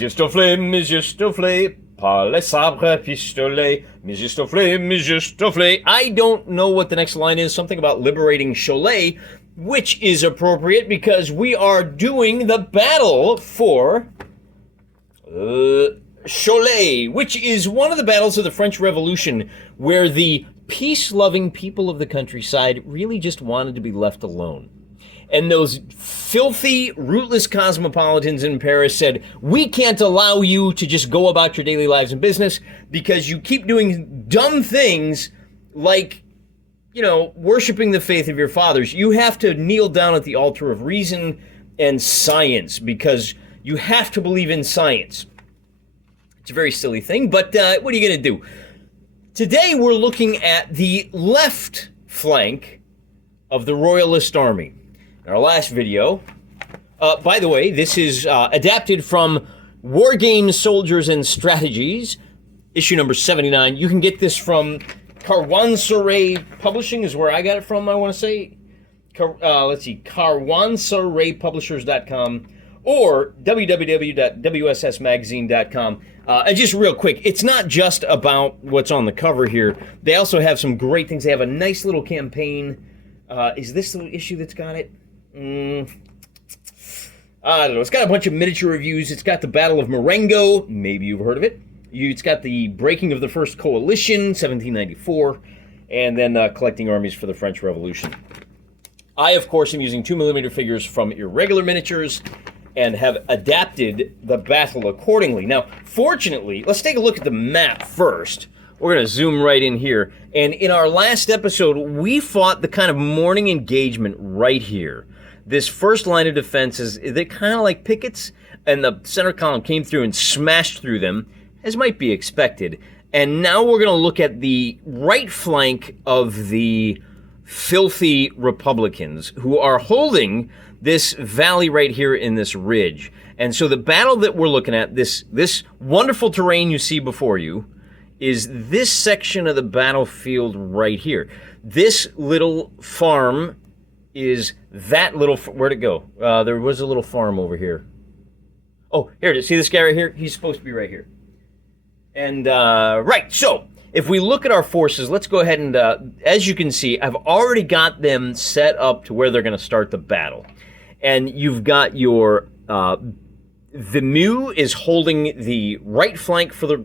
Monsieur Stofflet, par les sabres pistolets, Monsieur Stofflet, Monsieur Stofflet. I don't know what the next line is, something about liberating Cholet, which is appropriate because we are doing the battle for Cholet, which is one of the battles of the French Revolution where the peace-loving people of the countryside really just wanted to be left alone. And those filthy, rootless cosmopolitans in Paris said, we can't allow you to just go about your daily lives and business because you keep doing dumb things like, you know, worshiping the faith of your fathers. You have to kneel down at the altar of reason and science because you have to believe in science. It's a very silly thing, but what are you going to do? Today we're looking at the left flank of the Royalist Army. In our last video, by the way, this is adapted from Wargaming Soldiers and Strategies, issue number 79. You can get this from Caravanserai Publishing is where I got it from, I want to say. Let's see, caravanseraipublishers.com or www.wssmagazine.com. And just real quick, it's not just about what's on the cover here. They also have some great things. They have a nice little campaign. Is this the issue that's got it? I don't know. It's got a bunch of miniature reviews. It's got the Battle of Marengo. Maybe you've heard of it. It's got the breaking of the First Coalition, 1794, and then collecting armies for the French Revolution. I, of course, am using 2mm figures from Irregular Miniatures and have adapted the battle accordingly. Now, fortunately, let's take a look at the map first. We're going to zoom right in here. And in our last episode, we fought the kind of morning engagement right here. This first line of defense they're kind of like pickets, and the center column came through and smashed through them, as might be expected. And now we're going to look at the right flank of the filthy Republicans who are holding this valley right here in this ridge. And so the battle that we're looking at, this wonderful terrain you see before you, is this section of the battlefield right here. This little farm is that little, where'd it go? There was a little farm over here. Oh, here it is. See this guy right here? He's supposed to be right here. And, right, so if we look at our forces, let's go ahead and, as you can see, I've already got them set up to where they're going to start the battle. And you've got your, Vimeux is holding the right flank for the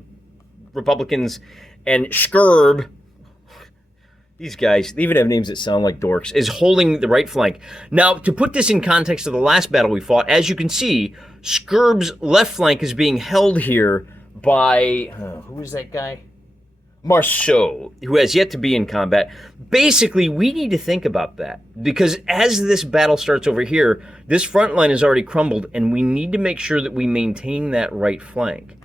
Republicans, and Scherb, these guys, they even have names that sound like dorks, is holding the right flank. Now, to put this in context of the last battle we fought, as you can see, Scherb's left flank is being held here by, who is that guy? Marceau, who has yet to be in combat. Basically, we need to think about that, because as this battle starts over here, this front line is already crumbled, and we need to make sure that we maintain that right flank.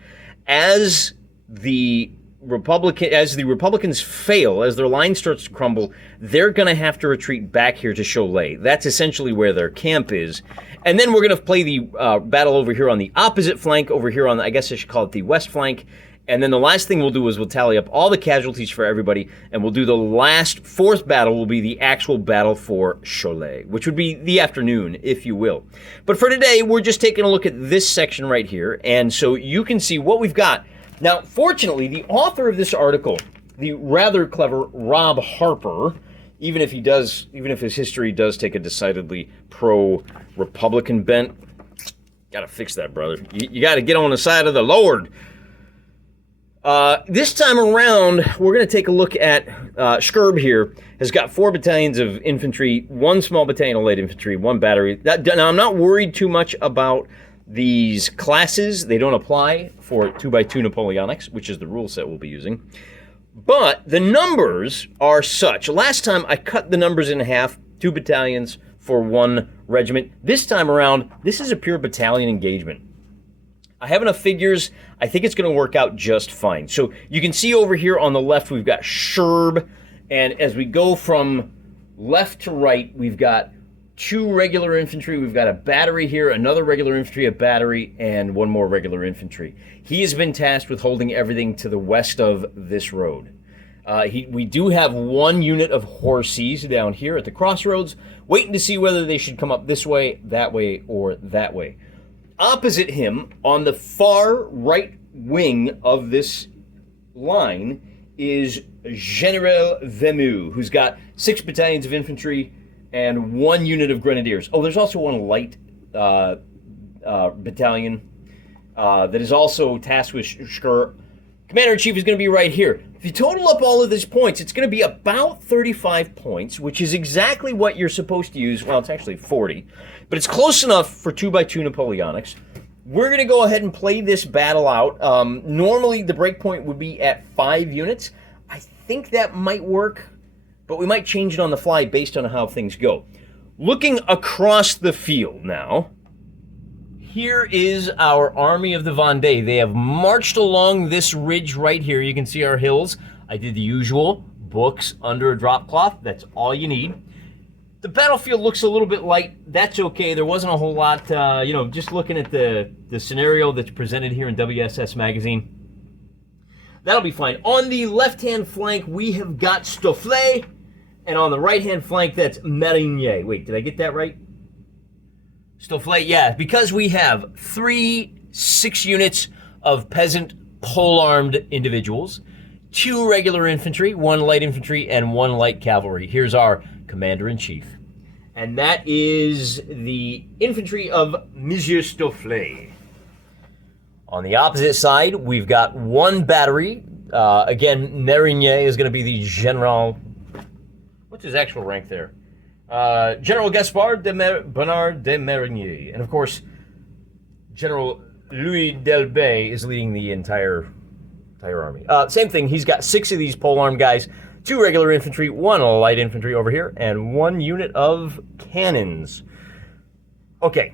As the Republicans fail, as their line starts to crumble, they're going to have to retreat back here to Cholet. That's essentially where their camp is. And then we're going to play the battle over here on the opposite flank, over here on, I guess I should call it the west flank. And then the last thing we'll do is we'll tally up all the casualties for everybody, and we'll do the last, fourth battle will be the actual battle for Cholet, which would be the afternoon, if you will. But for today, we're just taking a look at this section right here, and so you can see what we've got. Now, fortunately, the author of this article, the rather clever Rob Harper, even if his history does take a decidedly pro-Republican bent, gotta fix that, brother. You gotta get on the side of the Lord. This time around, we're going to take a look at Scherb here. Has got 4 battalions of infantry, 1 small battalion of light infantry, 1 battery. Now, I'm not worried too much about these classes. They don't apply for 2x2 Napoleonics, which is the rule set we'll be using. But the numbers are such. Last time, I cut the numbers in half, 2 battalions for 1 regiment. This time around, this is a pure battalion engagement. I have enough figures. I think it's going to work out just fine. So you can see over here on the left, we've got Scherb. And as we go from left to right, we've got 2 regular infantry. We've got a battery here, another regular infantry, a battery, and 1 more regular infantry. He has been tasked with holding everything to the west of this road. We do have 1 unit of horses down here at the crossroads, waiting to see whether they should come up this way, or that way. Opposite him, on the far right wing of this line, is General Vimeux, who's got 6 battalions of infantry and 1 unit of grenadiers. Oh, there's also 1 light battalion that is also tasked with Scherb. Commander-in-Chief is going to be right here. If you total up all of these points, it's going to be about 35 points, which is exactly what you're supposed to use. Well, it's actually 40, but it's close enough for 2x2 Napoleonics. We're going to go ahead and play this battle out. Normally, the breakpoint would be at 5 units. I think that might work, but we might change it on the fly based on how things go. Looking across the field now, here is our army of the Vendee. They have marched along this ridge right here. You can see our hills. I did the usual, books under a drop cloth. That's all you need. The battlefield looks a little bit light. That's okay. There wasn't a whole lot, just looking at the scenario that's presented here in WSS Magazine. That'll be fine. On the left-hand flank, we have got Stofflet, and on the right-hand flank, that's Marigny. Wait, did I get that right? Stofflet, yeah, because we have 3 6 units of peasant pole-armed individuals, 2 regular infantry, 1 light infantry, and 1 light cavalry. Here's our commander-in-chief. And that is the infantry of Monsieur Stofflet. On the opposite side, we've got 1 battery. Again, Marigny is going to be the General... What's his actual rank there? General Gaspard Bernard de Marigny. And of course, General Louis Delbey is leading the entire army. Same thing, he's got 6 of these polearm guys, 2 regular infantry, 1 light infantry over here, and 1 unit of cannons. Okay,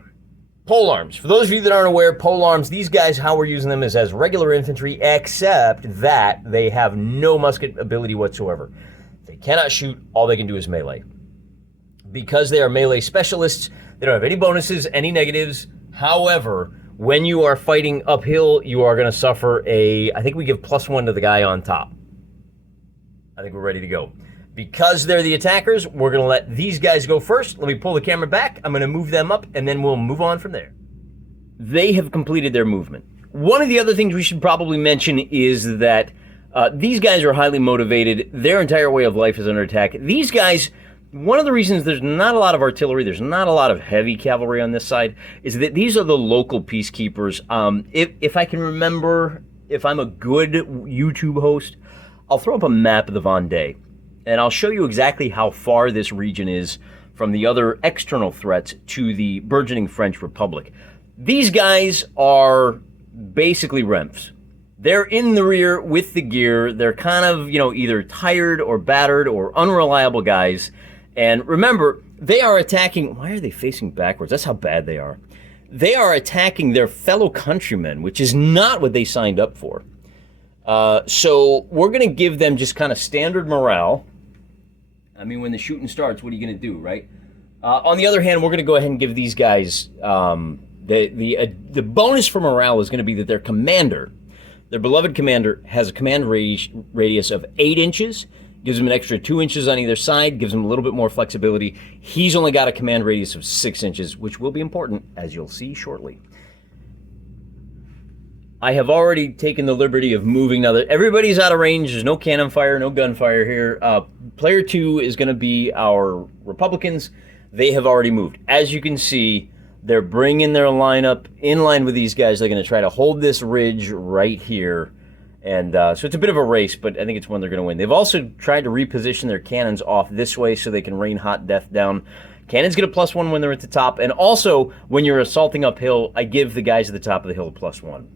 polearms. For those of you that aren't aware, polearms, these guys, how we're using them is as regular infantry, except that they have no musket ability whatsoever. They cannot shoot, all they can do is melee. Because they are melee specialists, they don't have any bonuses, any negatives. However, when you are fighting uphill, you are going to suffer I think we give +1 to the guy on top. I think we're ready to go. Because they're the attackers, we're going to let these guys go first. Let me pull the camera back. I'm going to move them up, and then we'll move on from there. They have completed their movement. One of the other things we should probably mention is that these guys are highly motivated. Their entire way of life is under attack. These guys... One of the reasons there's not a lot of artillery, there's not a lot of heavy cavalry on this side, is that these are the local peacekeepers. If I can remember, if I'm a good YouTube host, I'll throw up a map of the Vendee, and I'll show you exactly how far this region is from the other external threats to the burgeoning French Republic. These guys are basically Remps. They're in the rear with the gear. They're kind of, either tired or battered or unreliable guys. And remember, they are attacking... Why are they facing backwards? That's how bad they are. They are attacking their fellow countrymen, which is not what they signed up for. So we're going to give them just kind of standard morale. I mean, when the shooting starts, what are you going to do, right? On the other hand, we're going to go ahead and give these guys... the bonus for morale is going to be that their commander, their beloved commander, has a command radius of 8 inches... Gives him an extra 2 inches on either side, gives him a little bit more flexibility. He's only got a command radius of 6 inches, which will be important, as you'll see shortly. I have already taken the liberty of moving now that everybody's out of range. There's no cannon fire, no gunfire here. Player 2 is going to be our Republicans. They have already moved. As you can see, they're bringing their lineup in line with these guys. They're going to try to hold this ridge right here. And so it's a bit of a race, but I think it's one they're going to win. They've also tried to reposition their cannons off this way so they can rain hot death down. Cannons get a +1 when they're at the top. And also, when you're assaulting uphill, I give the guys at the top of the hill a +1.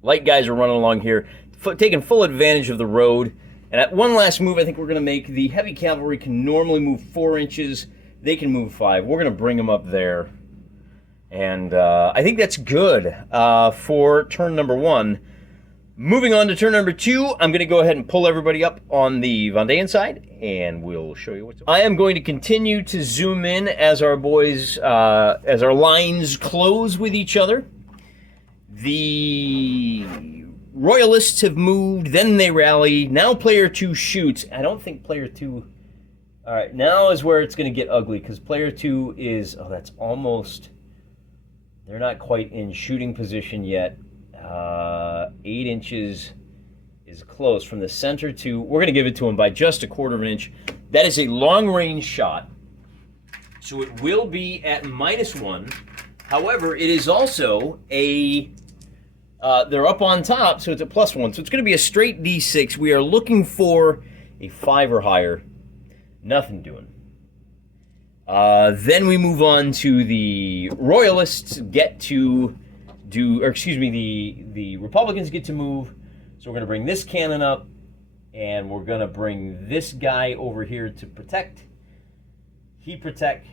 Light guys are running along here, taking full advantage of the road. And at one last move, I think we're going to make the heavy cavalry can normally move 4 inches. They can move 5. We're going to bring them up there. And I think that's good for turn number 1. Moving on to turn number 2, I'm going to go ahead and pull everybody up on the Vendean side, and we'll show you what's up. I am going to continue to zoom in as our boys, as our lines close with each other. The Royalists have moved, then they rally. Now player 2 shoots. I don't think player 2... All right, now is where it's going to get ugly, because player 2 is... Oh, that's almost... They're not quite in shooting position yet. 8 inches is close from the center to, we're going to give it to them by just a quarter of an inch. That is a long range shot, so it will be at -1. However, it is also a, they're up on top, so it's a +1. So it's going to be a straight D6. We are looking for a 5 or higher. Nothing doing. Then we move on to the Royalists get to do, or excuse me, the Republicans get to move. So we're going to bring this cannon up, and we're going to bring this guy over here to protect. He protect,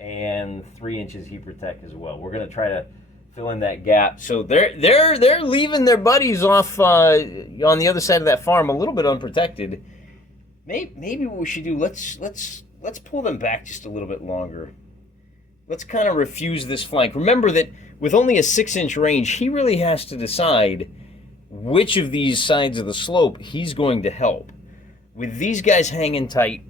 and 3 inches he protect as well. We're going to try to fill in that gap. So they're leaving their buddies off on the other side of that farm a little bit unprotected. Maybe what we should do, let's pull them back just a little bit longer. Let's kind of refuse this flank. Remember that with only a 6-inch range, he really has to decide which of these sides of the slope he's going to help. With these guys hanging tight,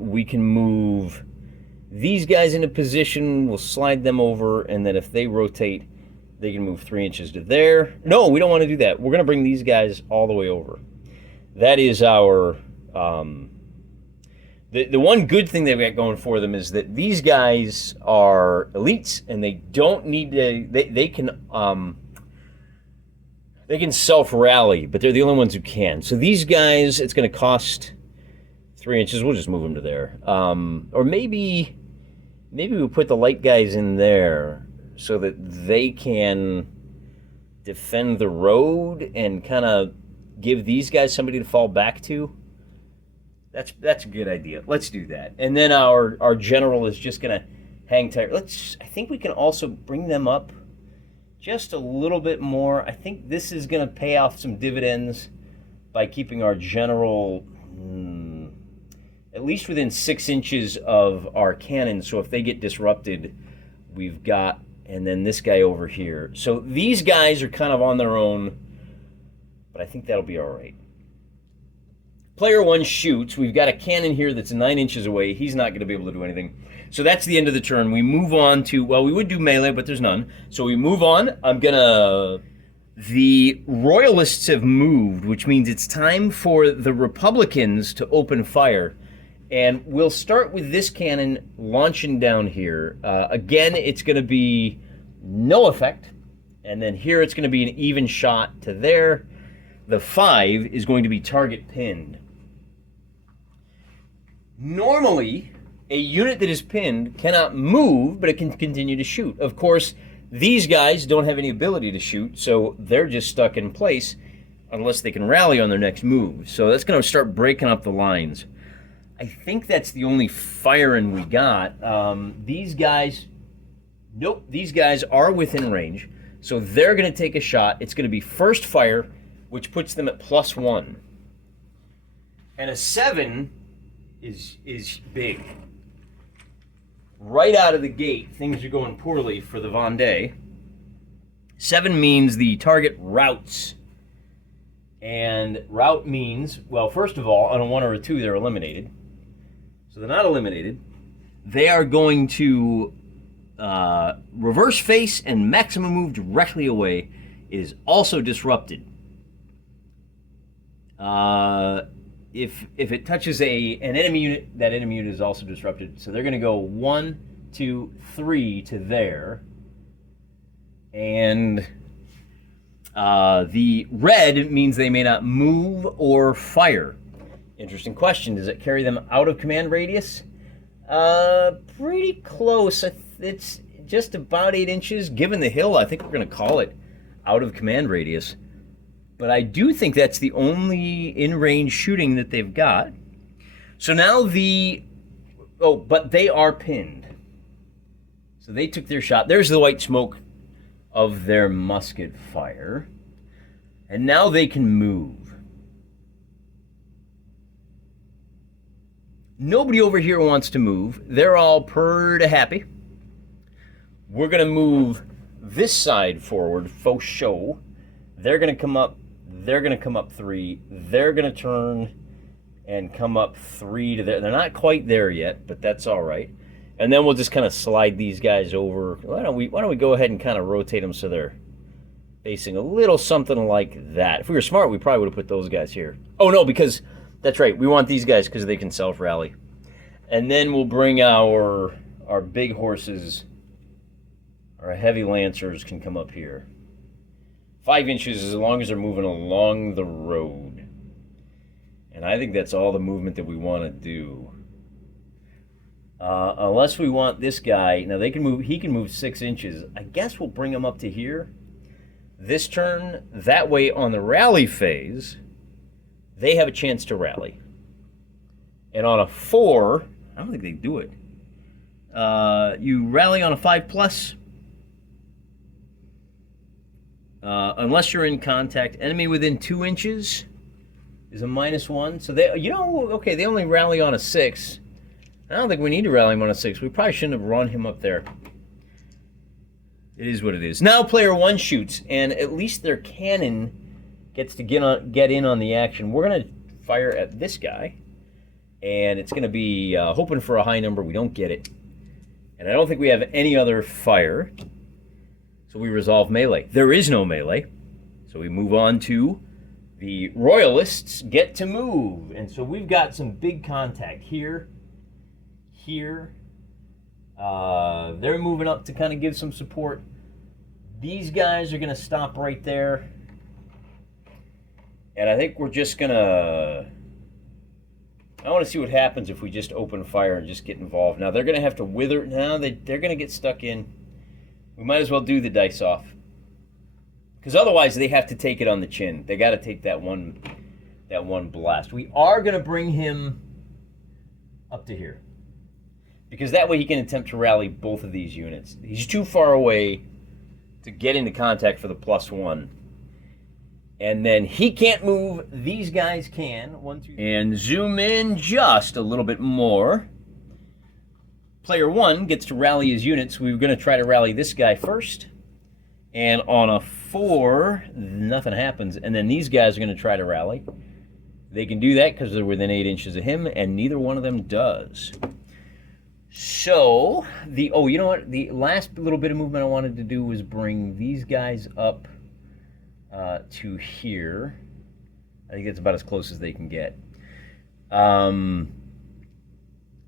we can move these guys into position. We'll slide them over, and then if they rotate, they can move 3 inches to there. No, we don't want to do that. We're going to bring these guys all the way over. That is our... The one good thing they've got going for them is that these guys are elites, and they don't need to. They can self-rally, but they're the only ones who can. So these guys, it's going to cost 3 inches. We'll just move them to there, or maybe we'll put the light guys in there so that they can defend the road and kind of give these guys somebody to fall back to. That's a good idea. Let's do that. And then our general is just going to hang tight. I think we can also bring them up just a little bit more. I think this is going to pay off some dividends by keeping our general at least within 6 inches of our cannon. So if they get disrupted, we've got, and then this guy over here. So these guys are kind of on their own, but I think that'll be all right. Player 1 shoots. We've got a cannon here that's 9 inches away. He's not going to be able to do anything. So that's the end of the turn. We move on to, well, we would do melee, but there's none. So we move on. The Royalists have moved, which means it's time for the Republicans to open fire. And we'll start with this cannon launching down here. Again, it's going to be no effect. And then here it's going to be an even shot to there. The 5 is going to be target pinned. Normally, a unit that is pinned cannot move, but it can continue to shoot. Of course, these guys don't have any ability to shoot, so they're just stuck in place unless they can rally on their next move. So that's going to start breaking up the lines. I think that's the only firing we got. These guys, nope, these guys are within range, so they're going to take a shot. It's going to be first fire, which puts them at +1. And a 7 is big. Right out of the gate, things are going poorly for the Vendee. 7 means the target routes. And route means, well, first of all, on a 1 or a 2, they're eliminated. So they're not eliminated. They are going to reverse face and maximum move directly away. It is also disrupted. If it touches an enemy unit, that enemy unit is also disrupted. So they're going to go 1, 2, 3 to there. And the red means they may not move or fire. Interesting question. Does it carry them out of command radius? Pretty close. It's just about 8 inches. Given the hill, I think we're going to call it out of command radius. But I do think that's the only in-range shooting that they've got. So now but they are pinned. So they took their shot. There's the white smoke of their musket fire. And now they can move. Nobody over here wants to move. They're all purr-to happy. We're going to move this side forward, faux show. They're going to come up. They're going to come up 3. They're going to turn and come up 3 to there. They're not quite there yet, but that's all right. And then we'll just kind of slide these guys over. Why don't we go ahead and kind of rotate them so they're facing a little something like that. If we were smart, we probably would have put those guys here. Oh, no, because that's right. We want these guys because they can self-rally. And then we'll bring our big horses, our heavy lancers can come up here. 5 inches as long as they're moving along the road. And I think that's all the movement that we want to do. Unless we want this guy, now they can move, he can move 6 inches. I guess we'll bring him up to here. This turn, that way on the rally phase, they have a chance to rally. And on a 4, I don't think they do it. You rally on a 5+. Unless you're in contact, enemy within 2 inches is a -1. So they, okay, they only rally on a 6. I don't think we need to rally him on a 6. We probably shouldn't have run him up there. It is what it is. Now player 1 shoots, and at least their cannon gets to get in on the action. We're going to fire at this guy, and it's going to be hoping for a high number. We don't get it. And I don't think we have any other fire. So we resolve melee. There is no melee. So we move on to the Royalists get to move. And so we've got some big contact here. Here. They're moving up to kind of give some support. These guys are going to stop right there. And I think we're just going to... I want to see what happens if we just open fire and just get involved. Now, they're going to have to wither. Now, they're going to get stuck in. We might as well do the dice off. Because otherwise, they have to take it on the chin. They got to take that one blast. We are going to bring him up to here. Because that way he can attempt to rally both of these units. He's too far away to get into contact for the +1. And then he can't move. These guys can. 1, 2, 3. And zoom in just a little bit more. Player 1 gets to rally his units. We're going to try to rally this guy first. And on a 4, nothing happens. And then these guys are going to try to rally. They can do that because they're within 8 inches of him, and neither one of them does. So, you know what? The last little bit of movement I wanted to do was bring these guys up to here. I think that's about as close as they can get.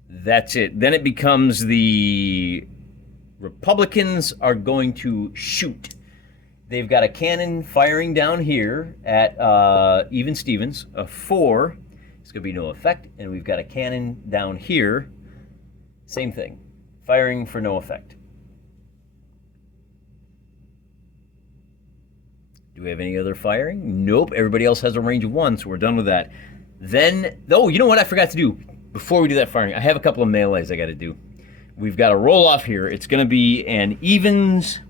That's it. Then it becomes the Republicans are going to shoot. They've got a cannon firing down here at Even Stevens. A 4. It's going to be no effect. And we've got a cannon down here. Same thing. Firing for no effect. Do we have any other firing? Nope. Everybody else has a range of 1, so we're done with that. Then, oh, you know what I forgot to do? Before we do that firing, I have a couple of melees I got to do. We've got a roll off here. It's going to be an evens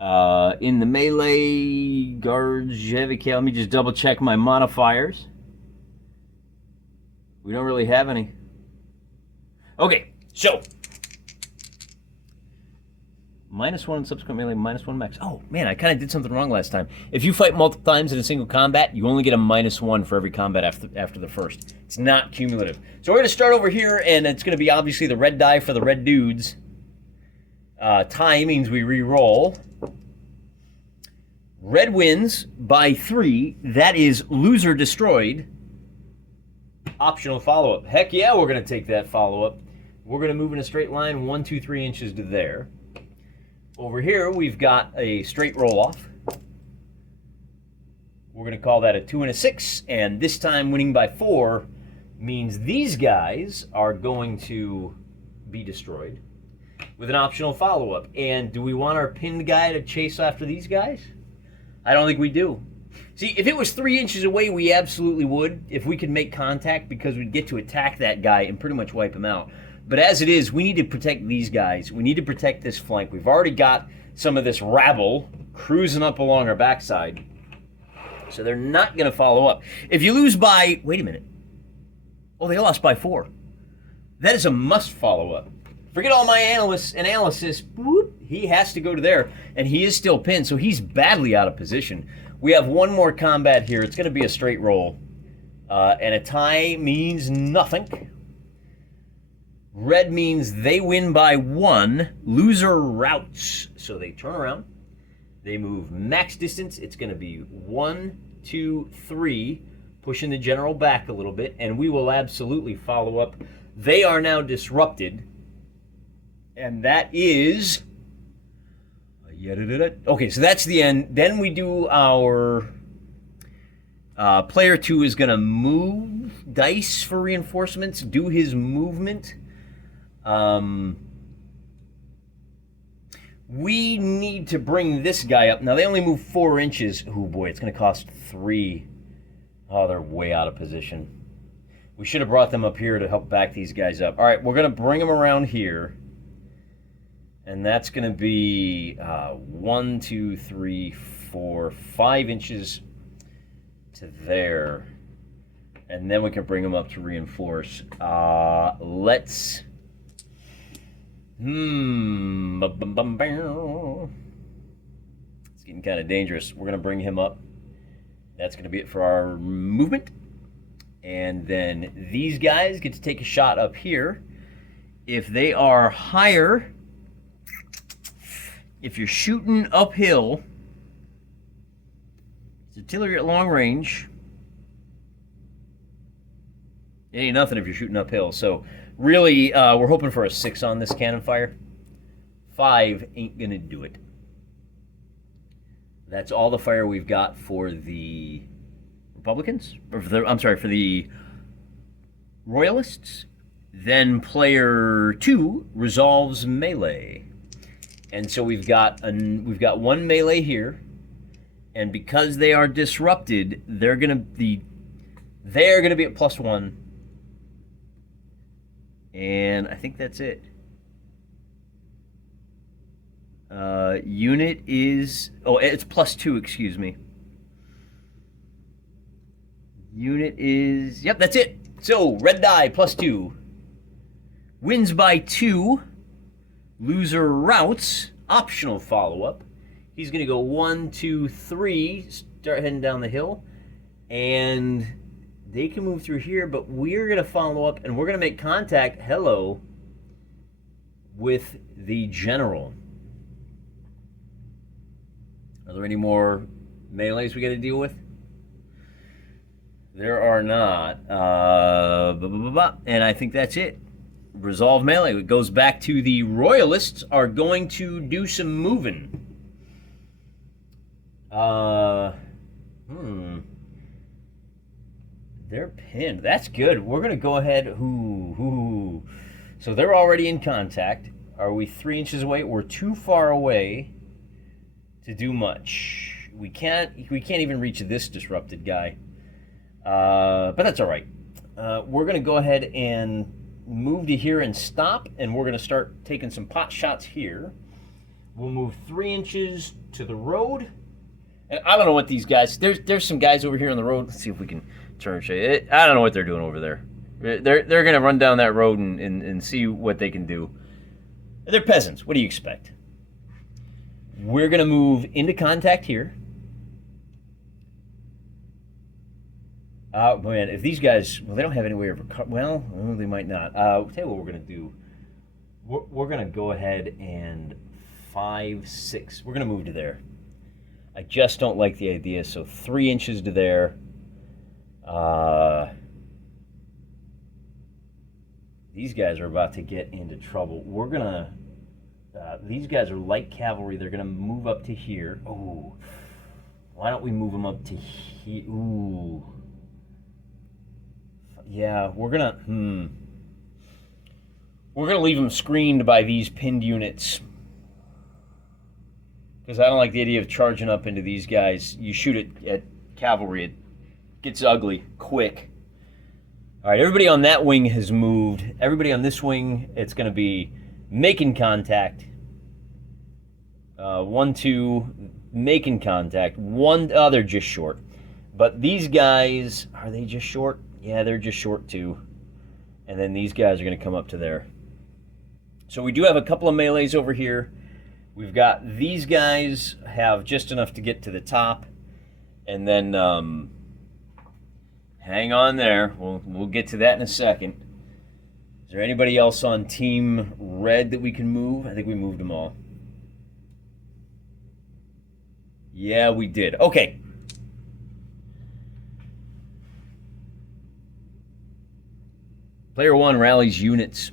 in the melee guards. Okay, let me just double check my modifiers. We don't really have any. Okay, so -1 subsequent melee, -1 max. Oh man, I kind of did something wrong last time. If you fight multiple times in a single combat, you only get a -1 for every combat after the first. It's not cumulative. So we're going to start over here, and it's going to be obviously the red die for the red dudes. Tie means we re-roll. Red wins by 3. That is loser destroyed. Optional follow-up. Heck yeah, we're going to take that follow-up. We're going to move in a straight line 1, 2, 3 inches to there. Over here, we've got a straight roll-off. We're going to call that a 2 and a 6, and this time winning by 4 means these guys are going to be destroyed with an optional follow-up. And do we want our pinned guy to chase after these guys? I don't think we do. See, if it was 3 inches away, we absolutely would, if we could make contact, because we'd get to attack that guy and pretty much wipe him out. But as it is, we need to protect these guys. We need to protect this flank. We've already got some of this rabble cruising up along our backside. So they're not going to follow up. If you lose by... Wait a minute. Oh, they lost by 4. That is a must follow up. Forget all my analysis. Whoop, he has to go to there. And he is still pinned, so he's badly out of position. We have one more combat here. It's going to be a straight roll. And a tie means nothing. Red means they win by 1. Loser routs. So they turn around. They move max distance. It's going to be 1, 2, 3, pushing the general back a little bit, and we will absolutely follow up. They are now disrupted, and that is... Okay, so that's the end. Then we do our... player 2 is going to move dice for reinforcements, do his movement. We need to bring this guy up. Now, they only move 4 inches. Oh, boy, it's going to cost 3. Oh, they're way out of position. We should have brought them up here to help back these guys up. All right, we're going to bring them around here. And that's going to be 1, 2, 3, 4, 5 inches to there. And then we can bring them up to reinforce. Let's... It's getting kind of dangerous. We're going to bring him up. That's going to be it for our movement. And then these guys get to take a shot up here. If they are higher, if you're shooting uphill, it's artillery at long range. It ain't nothing if you're shooting uphill. So really, we're hoping for a 6 on this cannon fire. 5 ain't gonna do it. That's all the fire we've got for the Republicans, or for the Royalists. Then player 2 resolves melee, and so we've got 1 melee here, and because they are disrupted, they're gonna be at +1. And I think that's it. Unit is... Oh, it's +2, excuse me. Unit is... Yep, that's it. So, red die, +2. Wins by 2. Loser routes. Optional follow-up. He's going to go 1, 2, 3. Start heading down the hill. And... they can move through here, but we're going to follow up, and we're going to make contact, with the general. Are there any more melees we got to deal with? There are not. And I think that's it. Resolve melee. It goes back to the Royalists are going to do some moving. They're pinned. That's good. We're going to go ahead. So they're already in contact. Are we 3 inches away? We're too far away to do much. We can't even reach this disrupted guy. But that's all right. We're going to go ahead and move to here and stop, and we're going to start taking some pot shots here. We'll move 3 inches to the road. And I don't know what these guys... There's some guys over here on the road. Let's see if we can... turn and show you. I don't know what they're doing over there. They're going to run down that road and see what they can do. They're peasants. What do you expect? We're going to move into contact here. Man, if these guys... Well, they don't have any way of... Well, they might not. I'll tell you what we're going to do. We're going to go ahead and 5, 6. We're going to move to there. I just don't like the idea. So 3 inches to there. These guys are about to get into trouble. We're gonna... these guys are light cavalry. They're gonna move up to here. Oh, why don't we move them up to here? Ooh. Yeah, we're gonna... We're gonna leave them screened by these pinned units. Because I don't like the idea of charging up into these guys. You shoot it at cavalry, it gets ugly quick. All right, everybody on that wing has moved. Everybody on this wing, it's going to be making contact. 1, 2, making contact. 1, they're just short. But these guys, are they just short? Yeah, they're just short too. And then these guys are going to come up to there. So we do have a couple of melees over here. We've got these guys have just enough to get to the top. And then... hang on there. We'll get to that in a second. Is there anybody else on Team Red that we can move? I think we moved them all. Yeah, we did. Okay. Player 1 rallies units.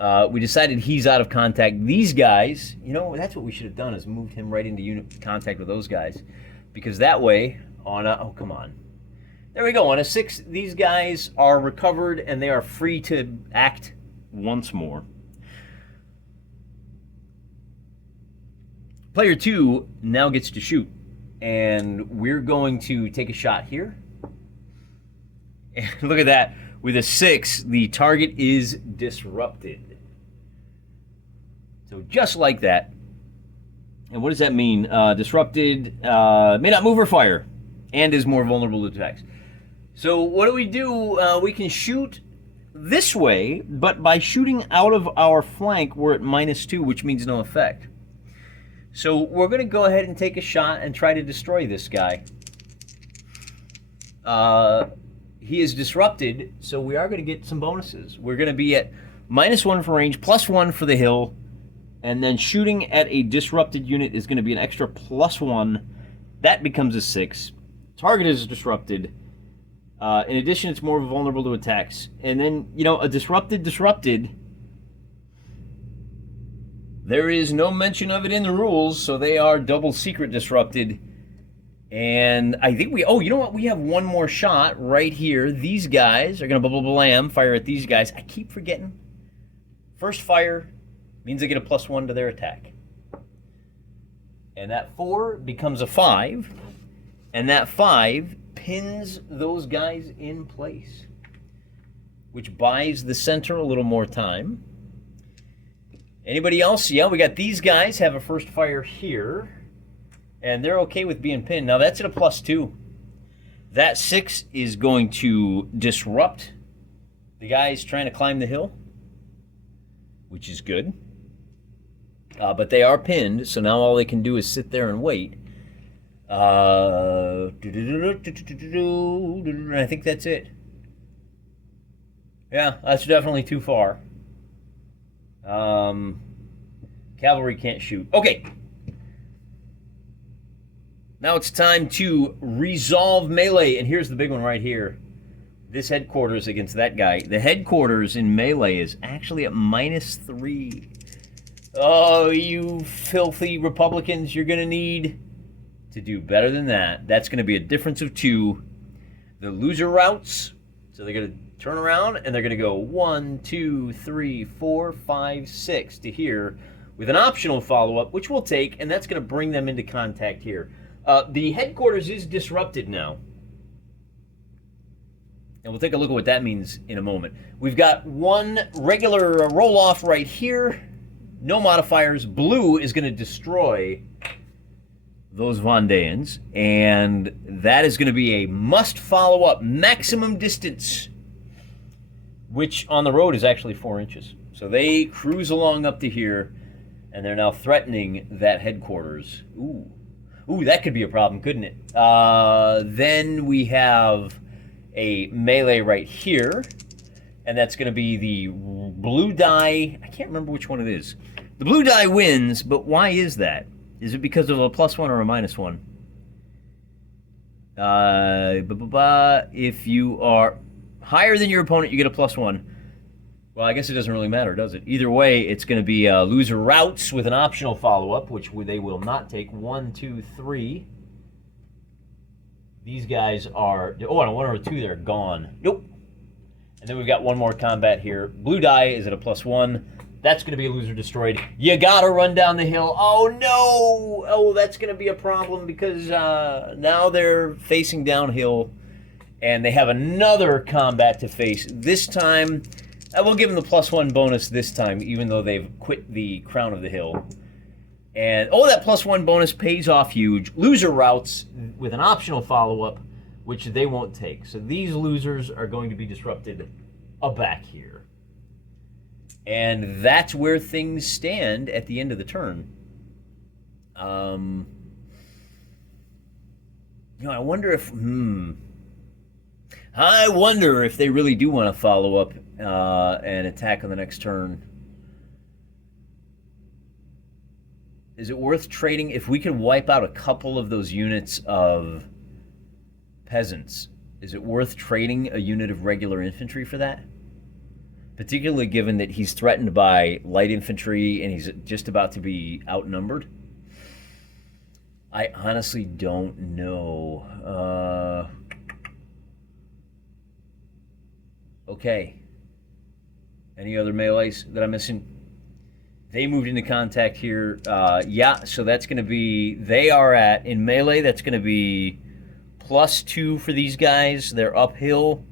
We decided he's out of contact. These guys, you know, that's what we should have done, is moved him right into unit contact with those guys. Because that way, on a, oh, come on. There we go. On a 6, these guys are recovered and they are free to act once more. Player 2 now gets to shoot. And we're going to take a shot here. And look at that. With a 6, the target is disrupted. So just like that. And what does that mean? Disrupted, may not move or fire, and is more vulnerable to attacks. So what do? We can shoot this way, but by shooting out of our flank, we're at -2, which means no effect. So we're going to go ahead and take a shot and try to destroy this guy. He is disrupted, so we are going to get some bonuses. We're going to be at -1 for range, +1 for the hill, and then shooting at a disrupted unit is going to be an extra +1. That becomes a 6. Target is disrupted. In addition, it's more vulnerable to attacks. And then, you know, a disrupted, there is no mention of it in the rules, so they are double secret disrupted. And I think oh, you know what? We have one more shot right here. These guys are going to blam, fire at these guys. I keep forgetting. First fire means they get a +1 to their attack. And that 4 becomes a 5. And that 5 pins those guys in place, which buys the center a little more time. Anybody else? Yeah, we got these guys have a first fire here. And they're okay with being pinned. Now that's at a +2. That 6 is going to disrupt the guys trying to climb the hill, which is good. But they are pinned, so now all they can do is sit there and wait. I think that's it. Yeah, that's definitely too far. Cavalry can't shoot. Okay. Now it's time to resolve melee, and here's the big one right here. This headquarters against that guy. The headquarters in melee is actually at -3. Oh, you filthy Republicans, you're going to need to do better than that. That's going to be a difference of 2. The loser routes, so they're going to turn around, and they're going to go 1, 2, 3, 4, 5, 6 to here with an optional follow-up, which we'll take, and that's going to bring them into contact here. The headquarters is disrupted now. And we'll take a look at what that means in a moment. We've got one regular roll-off right here. No modifiers. Blue is going to destroy those Vendeans. And that is going to be a must follow up. Maximum distance. Which on the road is actually 4 inches. So they cruise along up to here. And they're now threatening that headquarters. Ooh, that could be a problem, couldn't it? Then we have a melee right here, and that's going to be the blue die. I can't remember which one it is. The blue die wins, but why is that? Is it because of a +1 or a -1? If you are higher than your opponent, you get a +1. Well, I guess it doesn't really matter, does it? Either way, it's going to be loser routes with an optional follow-up, which they will not take. 1, 2, 3. These guys are... Oh, and 1 or 2, they're gone. Nope. And then we've got one more combat here. Blue die is at a +1. That's going to be a loser destroyed. You got to run down the hill. Oh, no! Oh, that's going to be a problem because now they're facing downhill, and they have another combat to face. This time... I will give them the +1 bonus this time, even though they've quit the crown of the hill. And, oh, that +1 bonus pays off huge. Loser routes with an optional follow-up, which they won't take. So these losers are going to be disrupted back here. And that's where things stand at the end of the turn. You know, I wonder if they really do want to follow up and attack on the next turn. Is it worth trading if we can wipe out a couple of those units of peasants? Is it worth trading a unit of regular infantry for that? Particularly given that he's threatened by light infantry and he's just about to be outnumbered. I honestly don't know. Okay. Any other melees that I'm missing? They moved into contact here. Yeah, so that's going to be... They are at... In melee, that's going to be +2 for these guys. They're uphill.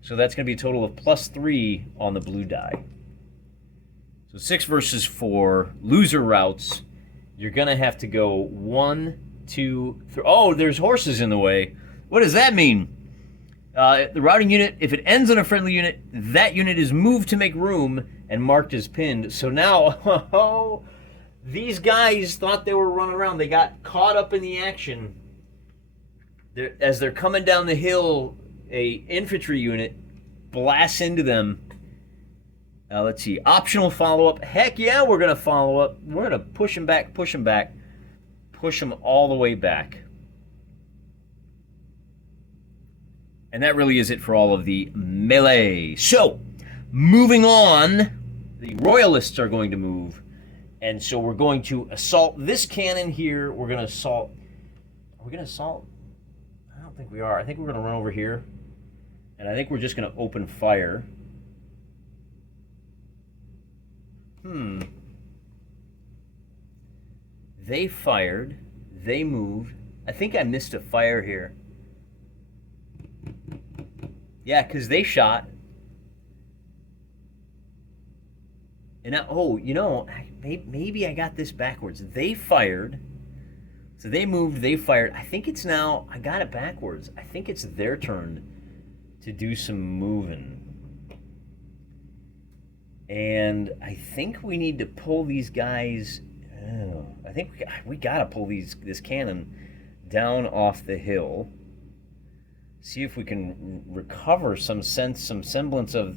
So that's going to be a total of +3 on the blue die. So 6 versus 4. Loser routes. You're going to have to go 1, 2, 3... Oh, there's horses in the way. What does that mean? The routing unit, if it ends on a friendly unit, that unit is moved to make room and marked as pinned. So now, these guys thought they were running around. They got caught up in the action. As they're coming down the hill, a infantry unit blasts into them. Let's see. Optional follow-up. Heck yeah, we're going to follow up. We're going to push them back, push them back. Push them all the way back. And that really is it for all of the melee. So, moving on, the Royalists are going to move. And so we're going to assault this cannon here. We're going to assault... Are we going to assault? I don't think we are. I think we're going to run over here. And I think we're just going to open fire. They fired. They moved. I think I missed a fire here. Yeah, because they shot. And now, oh, you know, maybe I got this backwards. They fired. So they moved, they fired. I think it's now, I got it backwards. I think it's their turn to do some moving. And I think we need to pull these guys. Oh, I think we got to pull this cannon down off the hill. See if we can recover some semblance of.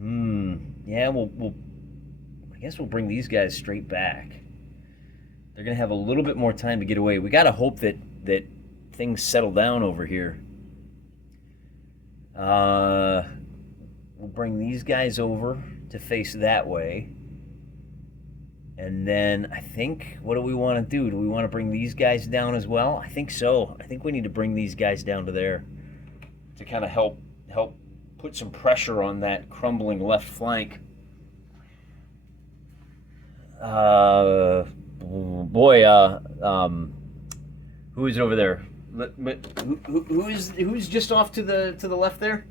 Yeah, I guess we'll bring these guys straight back. They're gonna have a little bit more time to get away. We gotta hope that things settle down over here. We'll bring these guys over to face that way. And then I think, what do we want to do? Do we want to bring these guys down as well? I think so. I think we need to bring these guys down to there to kind of help put some pressure on that crumbling left flank. Who is over there? Who's just off to the left there?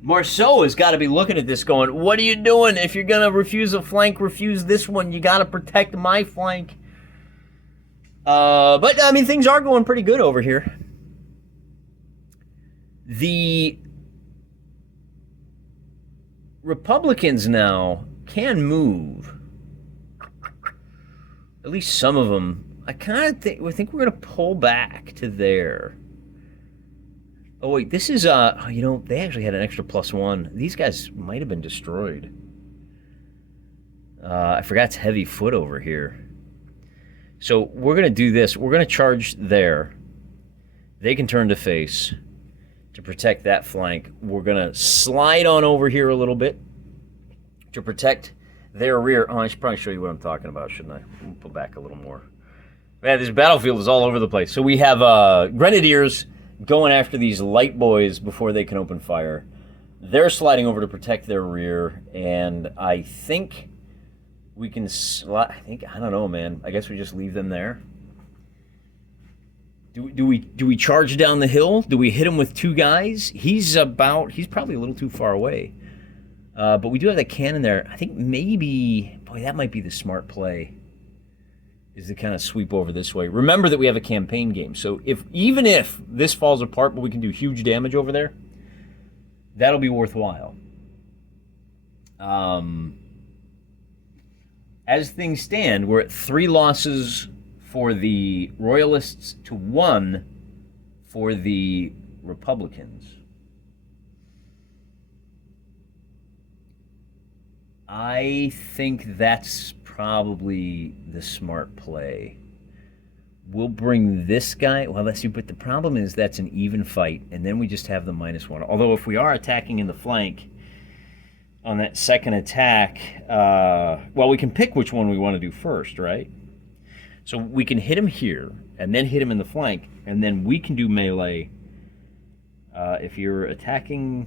Marceau has got to be looking at this going, what are you doing? If you're going to refuse a flank, refuse this one. You got to protect my flank. But, I mean, things are going pretty good over here. The Republicans now can move. At least some of them. I think we're going to pull back to there. Oh, wait, this is, you know, they actually had an extra +1. These guys might have been destroyed. I forgot it's heavy foot over here. So we're going to do this. We're going to charge there. They can turn to face to protect that flank. We're going to slide on over here a little bit to protect their rear. Oh, I should probably show you what I'm talking about, shouldn't I? We'll pull back a little more. Man, this battlefield is all over the place. So we have Grenadiers going after these light boys before they can open fire. They're sliding over to protect their rear, and I think we can I don't know, man. I guess we just leave them there. Do we charge down the hill? Do we hit him with 2 guys? He's probably a little too far away. But we do have that cannon there. I think maybe, boy, that might be the smart play, is to kind of sweep over this way. Remember that we have a campaign game, so even if this falls apart, but we can do huge damage over there, that'll be worthwhile. As things stand, we're at 3 losses for the Royalists to 1 for the Republicans. I think that's probably the smart play. We'll bring this guy. Well, let's see, but the problem is that's an even fight, and then we just have the -1. Although if we are attacking in the flank on that second attack, well, we can pick which one we want to do first, right? So we can hit him here, and then hit him in the flank, and then we can do melee if you're attacking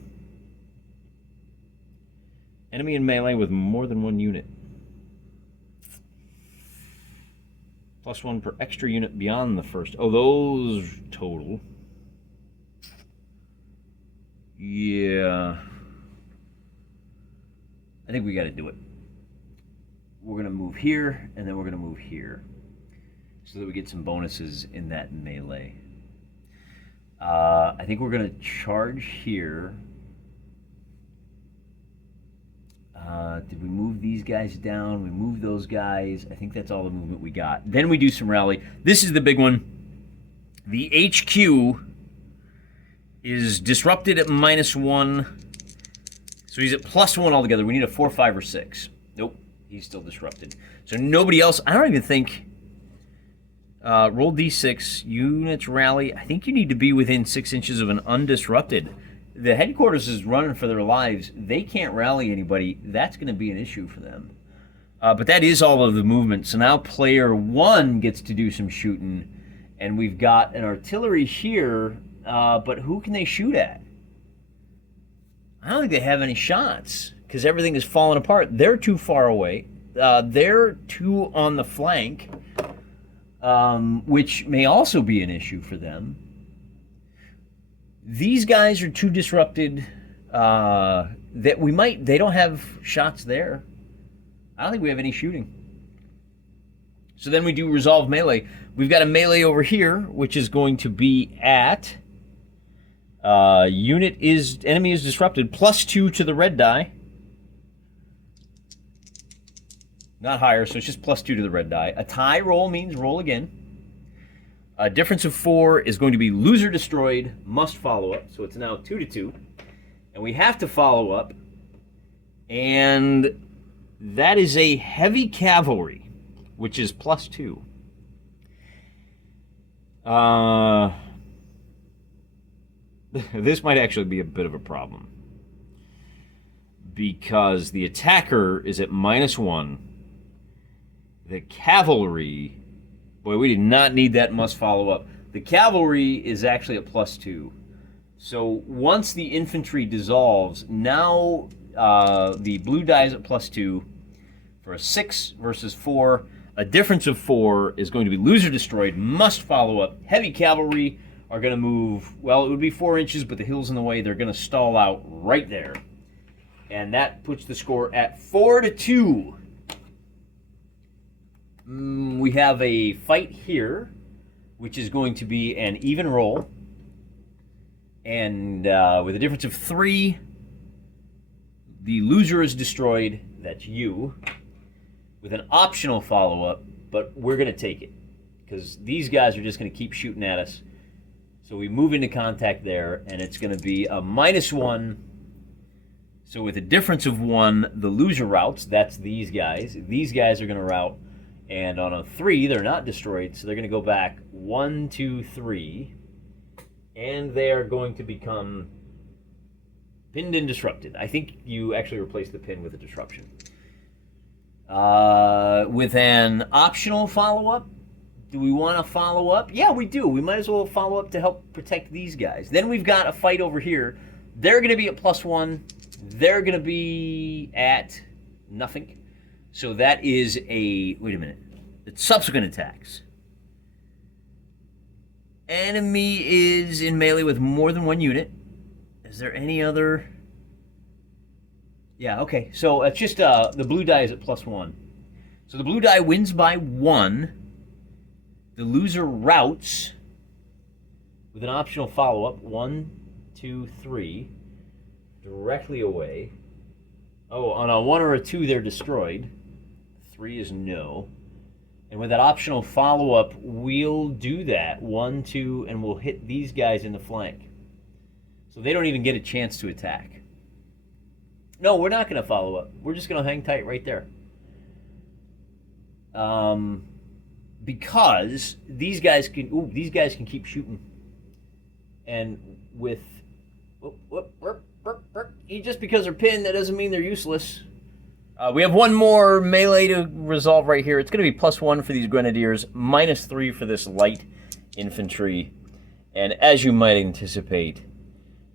enemy in melee with more than one unit. +1 per extra unit beyond the first. Oh, those total. Yeah. I think we got to do it. We're going to move here, and then we're going to move here, so that we get some bonuses in that melee. I think we're going to charge here. Did we move these guys down? We moved those guys. I think that's all the movement we got. Then we do some rally. This is the big one. The HQ is disrupted at -1. So he's at +1 altogether. We need a 4, 5, or 6. Nope, he's still disrupted. So nobody else. I don't even think. Roll D6, units rally. I think you need to be within 6 inches of an undisrupted. The headquarters is running for their lives. They can't rally anybody. That's going to be an issue for them. But that is all of the movement. So now player 1 gets to do some shooting. And we've got an artillery here. But who can they shoot at? I don't think they have any shots, because everything is falling apart. They're too far away. They're too on the flank, which may also be an issue for them. These guys are too disrupted that they don't have shots there. I don't think we have any shooting. So then we do resolve melee. We've got a melee over here, which is going to be at enemy is disrupted, +2 to the red die. Not higher, so it's just +2 to the red die. A tie roll means roll again. A difference of 4 is going to be loser destroyed, must follow up. So it's now 2 to 2. And we have to follow up. And that is a heavy cavalry, which is +2. This might actually be a bit of a problem, because the attacker is at -1. The cavalry, boy, we did not need that must follow up. The cavalry is actually at +2. So once the infantry dissolves, now the blue die is at +2 for a 6 versus 4. A difference of 4 is going to be loser destroyed, must follow up. Heavy cavalry are going to move, well, it would be 4 inches, but the hill's in the way. They're going to stall out right there. And that puts the score at 4 to 2. We have a fight here, which is going to be an even roll. And with a difference of 3, the loser is destroyed. That's you. With an optional follow-up, but we're going to take it, because these guys are just going to keep shooting at us. So we move into contact there, and it's going to be a -1. So with a difference of 1, the loser routes. That's these guys. These guys are going to rout. And on a 3, they're not destroyed, so they're going to go back 1, 2, 3. And they are going to become pinned and disrupted. I think you actually replace the pin with a disruption. With an optional follow-up. Do we want to follow up? Yeah, we do. We might as well follow up to help protect these guys. Then we've got a fight over here. They're going to be at +1. They're going to be at nothing. So that is a... Wait a minute. It's subsequent attacks. Enemy is in melee with more than 1 unit. Is there any other... Yeah, okay. So it's just the blue die is at +1. So the blue die wins by 1. The loser routes with an optional follow-up. 1, 2, 3. Directly away. Oh, on a 1 or a 2, they're destroyed. 3 is no. And with that optional follow-up, we'll do that. 1, 2, and we'll hit these guys in the flank. So they don't even get a chance to attack. No, we're not going to follow up. We're just going to hang tight right there. Because these guys can keep shooting. And with just because they're pinned, that doesn't mean they're useless. We have one more melee to resolve right here. It's going to be +1 for these grenadiers, -3 for this light infantry. And as you might anticipate,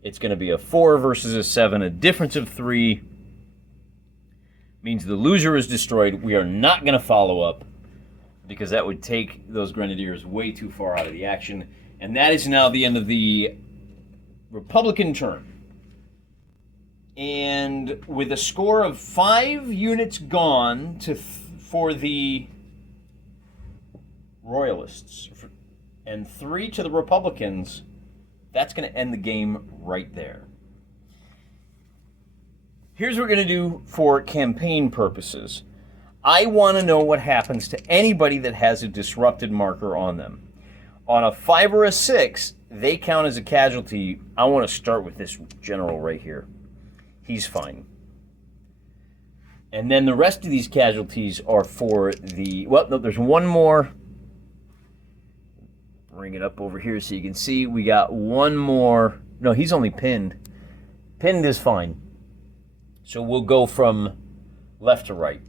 it's going to be a 4 versus a 7, a difference of 3. Means the loser is destroyed. We are not going to follow up because that would take those grenadiers way too far out of the action. And that is now the end of the Republican turn. And with a score of 5 units gone for the Royalists and 3 to the Republicans, that's going to end the game right there. Here's what we're going to do for campaign purposes. I want to know what happens to anybody that has a disrupted marker on them. On a 5 or a 6, they count as a casualty. I want to start with this general right here. He's fine. And then the rest of these casualties are for the... Well, no, there's one more. Bring it up over here so you can see. We got one more. No, he's only pinned. Pinned is fine. So we'll go from left to right.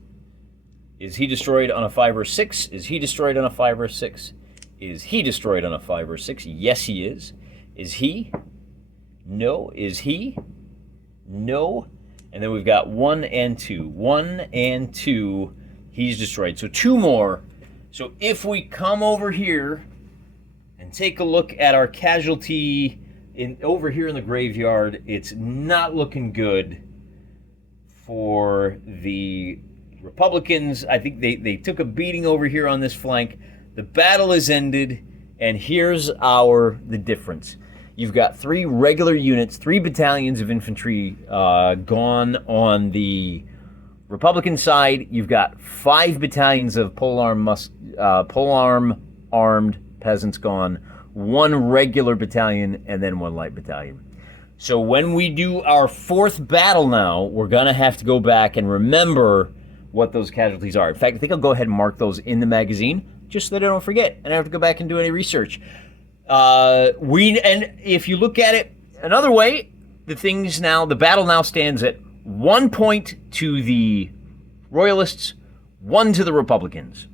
Is he destroyed on a 5 or 6? Is he destroyed on a 5 or 6? Is he destroyed on a 5 or 6? Yes, he is. Is he? No. Is he? No. And then we've got 1 and 2. 1 and 2. He's destroyed. So 2 more. So if we come over here and take a look at our casualty over here in the graveyard, it's not looking good for the Republicans. I think they took a beating over here on this flank. The battle is ended, and here's the difference. You've got 3 regular units, 3 battalions of infantry gone on the Republican side. You've got 5 battalions of polearm armed peasants gone, 1 regular battalion, and then 1 light battalion. So when we do our 4th battle now, we're going to have to go back and remember what those casualties are. In fact, I think I'll go ahead and mark those in the magazine, just so that I don't forget, and I don't have to go back and do any research. And if you look at it another way, the battle now stands at 1 point to the Royalists, 1 to the Republicans.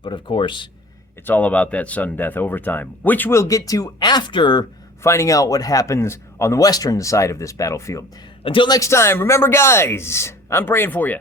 But of course, it's all about that sudden death overtime, which we'll get to after finding out what happens on the western side of this battlefield. Until next time, remember guys, I'm praying for you.